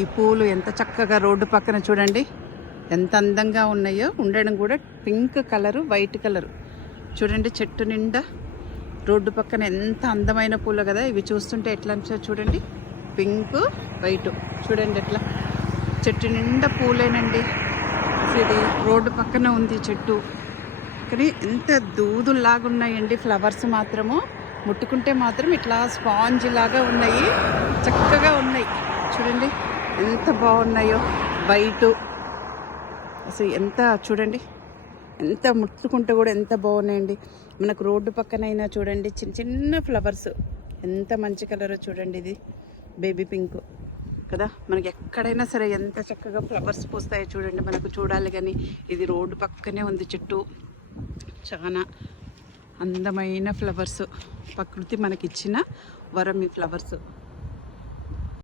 ఈ పూలు ఎంత చక్కగా రోడ్డు పక్కన చూడండి ఎంత అందంగా ఉన్నాయో. ఉండడం కూడా పింక్ కలరు, వైట్ కలరు. చూడండి చెట్టు నిండా రోడ్డు పక్కన ఎంత అందమైన పూలు కదా. ఇవి చూస్తుంటే ఎట్లా అనిపిస్తుంది చూడండి, పింక్ వైట్. చూడండి ఎట్లా చెట్టు నిండా పూలేనండి. ఇది రోడ్డు పక్కన ఉంది చెట్టు, కానీ ఎంత దూదుల్లాగా ఉన్నాయండి ఫ్లవర్స్. మాత్రము ముట్టుకుంటే మాత్రం ఇట్లా స్పాంజ్ లాగా ఉన్నాయి, చక్కగా ఉన్నాయి. చూడండి ఎంత బాగున్నాయో, వైటు. అసలు ఎంత చూడండి, ఎంత ముట్టుకుంటే కూడా ఎంత బాగున్నాయండి. మనకు రోడ్డు పక్కనైనా చూడండి చిన్న చిన్న ఫ్లవర్స్ ఎంత మంచి కలరో చూడండి. ఇది బేబీ పింక్ కదా. మనకి ఎక్కడైనా సరే ఎంత చక్కగా ఫ్లవర్స్ పూస్తాయో చూడండి. మనకు చూడాలి కానీ ఇది రోడ్డు పక్కనే ఉంది చెట్టు. చాలా అందమైన ఫ్లవర్స్, ప్రకృతి మనకిచ్చిన వరం ఈ ఫ్లవర్స్.